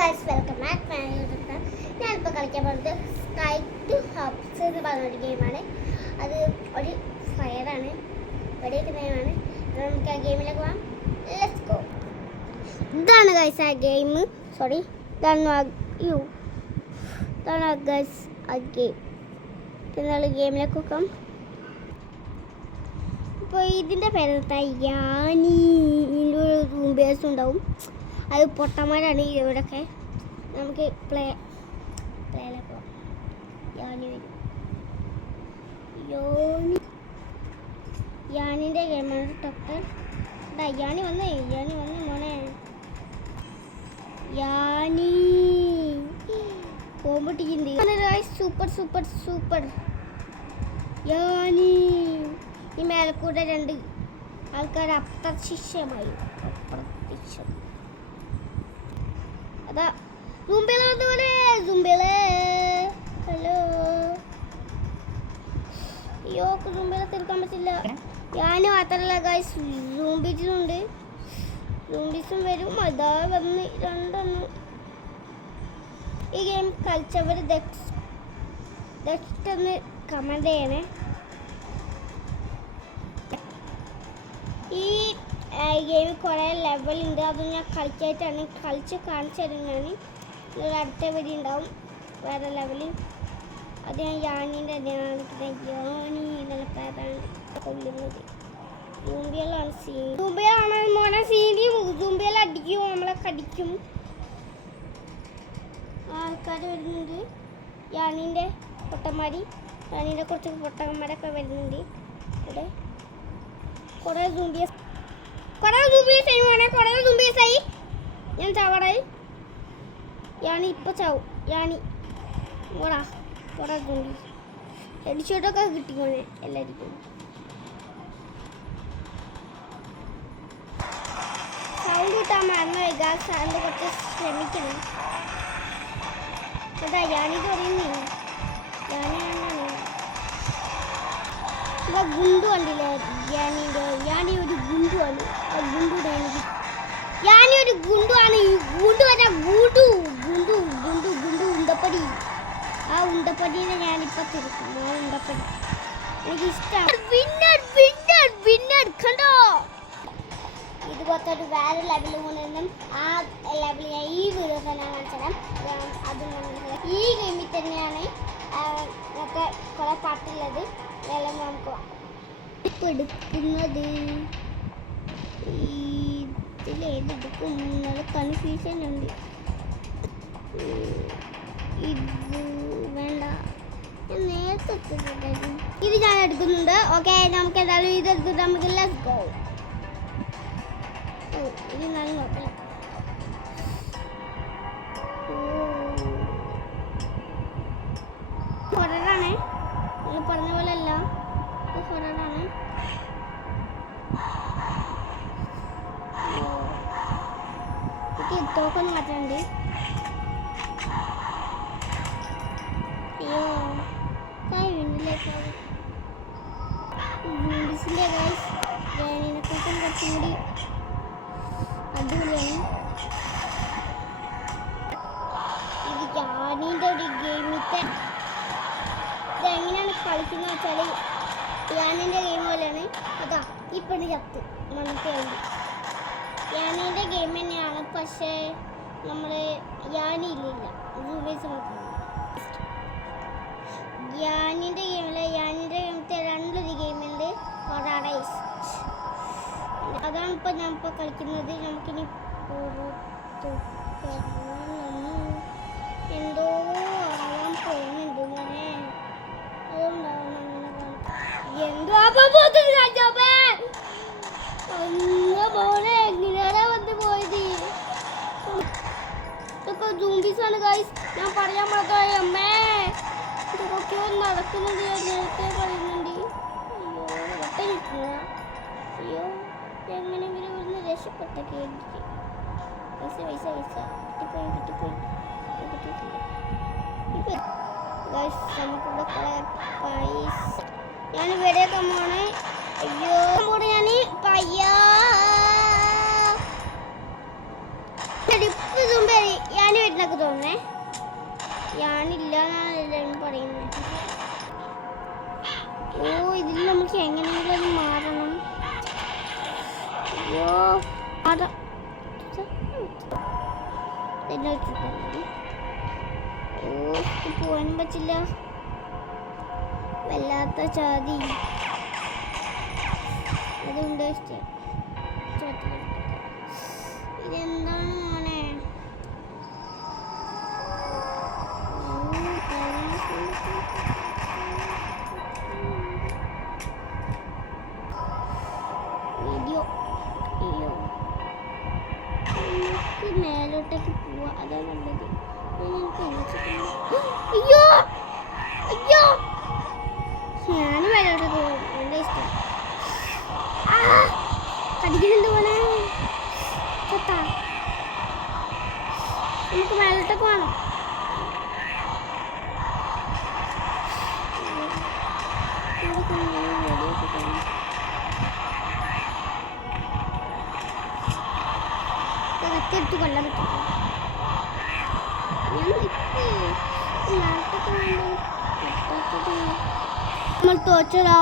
Guys welcome back. ഞാനിപ്പോൾ കളിക്കാൻ പോകുന്നത് സ്കൈ ടു ഹബ്സ് എന്ന് പറഞ്ഞൊരു ഗെയിമാണ്. അത് ഒരു ഫയറാണ്, വെടിയൊക്കെ ഗെയിമാണ്. നമുക്ക് ആ ഗെയിമിലേക്ക് പോകാം. Let's go. ഇതാണ് ഗൈസ് ആ ഗെയിം. സോറി, ഇതാണ് ഗൈസ് ആ ഗെയിം. എന്നാൽ ഗെയിമിലേക്ക് നോക്കാം. ഇപ്പോൾ ഇതിൻ്റെ പേരെന്താ, യാനി. ഇതിൻ്റെ ഒരു റൂം ബേസ് ഉണ്ടാവും. അത് പൊട്ടന്മാരാണ് ഇവിടെയൊക്കെ. നമുക്ക് പ്ലേയിലേക്ക് പോകാം. യാനി വരും. യാനിൻ്റെ ഗെയിമാണ് ഡോക്ടർ. യാനി വന്നേ മോനെ. യാനി പോകുമ്പോട്ടിരിക്കുന്നുണ്ട്. സൂപ്പർ യാനി. ഈ മേലക്കൂടെ രണ്ട് ആൾക്കാർ അപ്രത്യക്ഷമായി. അതാ സുംബിളെ. ഹലോ. അയ്യോ, സുംബിളെ തീർക്കാൻ പറ്റില്ല. ഞാൻ മാത്രമല്ല ഗൈസ്, സൂംബീസും വരും. അതാ വന്ന് രണ്ടെണ്ണം. ഈ ഗെയിം കളിച്ചവർ ഒന്ന് കമന്റ് ചെയ്യണേ. ഈ ഗെയിമിൽ കുറേ ലെവലുണ്ട്. അത് ഞാൻ കളിച്ച് കാണിച്ചു തരുന്നതാണ്. അടുത്ത വരി ഉണ്ടാവും വേറെ ലെവലിൽ. അത് ഞാൻ യാനീൻ്റെ യാനി നിലപ്പാതാണ് കൊല്ലുന്നത്. സൂംബിയാണ് മോനെ സീനി. സൂംബിയിൽ അടിക്കും, നമ്മളെ കടിക്കും. ആൾക്കാർ വരുന്നുണ്ട്. യാനീൻ്റെ കുറച്ച് പൊട്ടന്മാരൊക്കെ വരുന്നുണ്ട്. ഇവിടെ കുറേ സൂംബിയസായി. ഞാൻ ചാവടായി. യാണി ഇപ്പം ചാവും. യാണി ഓടാ സൂംബി. ഹെഡ്ഷോട്ടൊക്കെ കിട്ടിക്കോണേ എല്ലാവർക്കും. സൗണ്ട് കിട്ടാൻ മറന്നു. സൗണ്ട് കുറച്ച് ശ്രമിക്കണം. അതാ യാണി പറയുന്നേ. ഗുണ്ടു കണ്ടില്ലേ യാനി ഒരു ഗുണ്ടുവാണ്. യാനി ഒരു ഗുണ്ടുവാണ്. ഈ ഗുണ്ടു പറഞ്ഞാൽ ഗുണ്ടു ഉണ്ടപ്പടി. ആ ഉണ്ടപ്പടിനെ ഞാനിപ്പോൾ തിരുത്തും. ആ ഉണ്ടപ്പടി എനിക്കിഷ്ടമാണ്. വിന്നർ കണ്ടോ. ഇതുപോലത്തെ ഒരു വേറെ ലെവൽ കൊണ്ടുവന്നും ആ ലെവൽ ഞാൻ ഈ വീഡിയോ തന്നെ കാണിച്ചുതരാം. അത് ഈ ഗെയിമിൽ തന്നെയാണ് ഒക്കെ കുറേ പാട്ടുള്ളത്. എല്ലാം നമുക്ക് എടുക്കുന്നത് ഇതിലേതെടുക്കും എന്നുള്ള കൺഫ്യൂഷൻ ഉണ്ട്. ഇത് വേണ്ട, ഞാൻ നേരത്തെ ഇത് ഞാൻ എടുക്കുന്നുണ്ട്. ഓക്കെ, നമുക്ക് എന്തായാലും ഇതെടുത്തിട്ട് നമുക്ക് ലെറ്റ്സ് ഗോ. ഇത് ഞാൻ നോക്കില്ല. ഹൊററാണ്. നിങ്ങൾ പറഞ്ഞ പോലെ അല്ല, ഇത് ഹൊററാണ്. തോക്കൊന്ന് മാറ്റാനുണ്ട്. അയ്യോ വീണ്ടിസിൻ്റെ ഗൈസ് ഇതിനെക്കുറിച്ചും കുറച്ചും കൂടി അടിപൊളിയാണ്. ഇത് യാനീൻ്റെ ഒരു ഗെയിമിത്തെ ഇതെങ്ങനെയാണ് കളിക്കുന്നത് വെച്ചാൽ യാനീൻ്റെ ഗെയിം പോലെയാണ്. അതാ ഈ പെണ്ണ് ചത്ത് മണത്തെ യാനീൻ്റെ ഗെയിം തന്നെയാണ്. പക്ഷേ നമ്മൾ യാനി ഇല്ലില്ല, സൂംബീസ് മാത്രമാണ്. യാനീൻ്റെ ഗെയിമത്തെ രണ്ടൊരു ഗെയിമുണ്ട്, പാരഡൈസ്. അതാണ് ഇപ്പോൾ ഞാൻ കളിക്കുന്നത്. നമുക്കിനി എന്തോ ആവാൻ പോകുന്നുണ്ട് ഇങ്ങനെ. അതുകൊണ്ടാണ് എന്തോ മോനെ എങ്ങനെയാണ് വന്ന് പോയത്. ഇതൊക്കെ സൂംബീസാണ് ഗൈസ്. ഞാൻ പറയാൻ മാത്രമായി. അമ്മേ ഇതൊക്കെയോ നടക്കുന്നത് ഞാൻ നേരത്തെ പറയുന്നുണ്ട്. അയ്യോ എങ്ങനെയെങ്കിലും ഇവിടുന്ന് രക്ഷപ്പെട്ടൊക്കെ കിട്ടിപ്പോയി. നമുക്കിവിടെ കുറേ പൈസ ഞാൻ ഇവിടെയൊക്കെ പോണേ. അയ്യോ ഞാൻ പയ്യ മുമ്പ് ഞാൻ വരുന്നൊക്കെ തോന്നേ ഞാനില്ല എന്നാണ് എല്ലാവരും പറയുന്നത്. ഓ ഇതിൽ നമുക്ക് എങ്ങനെയെങ്കിലും മാറണം. അയ്യോ ഓ പോകാനും പറ്റില്ല. വല്ലാത്ത ചാതി അതുകൊണ്ട് ഇതെന്താണ് മോനെ? വീഡിയോ അയ്യോ നമുക്ക് മേലോട്ടേക്ക് പോവാ, അതാണ് നല്ലത്. അയ്യോ അയ്യോ ഞാൻ മേലോട്ട് പോകും. എൻ്റെ ഇഷ്ടം കടിക്കുന്നുണ്ട് പോലെ ചത്താ. നമുക്ക് മേലോട്ടേക്ക് വേണം. കത്തെടുത്ത് കൊല്ലാൻ പറ്റും. നമ്മൾ തോറ്റടാ.